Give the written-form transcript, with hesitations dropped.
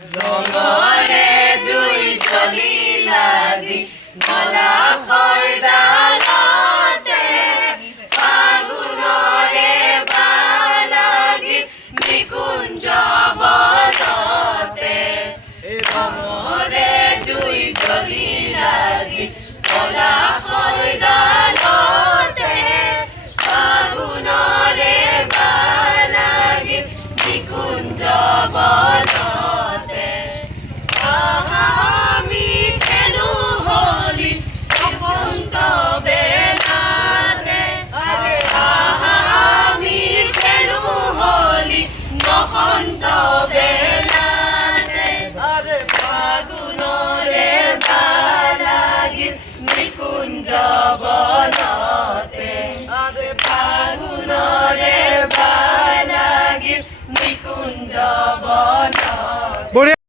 ডঙৰে জুই জ্বলিলাজি পলাশৰ ডালতে ফাগুণৰে বালাগি নিকুঞ্জ বনতে ডঙৰে জুই জ্বলিলাজি পলাশৰ ডালতে ফাগুণৰে বালাগি নিকুঞ্জ বনতে আমি খেলো হলি বসন্ত বেলাতে আমি খেলো হলি বসন্ত বেলাতে ফাগুণৰে বালাগিল নিকুঞ্জ বনতে ফাগুণৰে বালাগিল নিকুঞ্জ বনতে।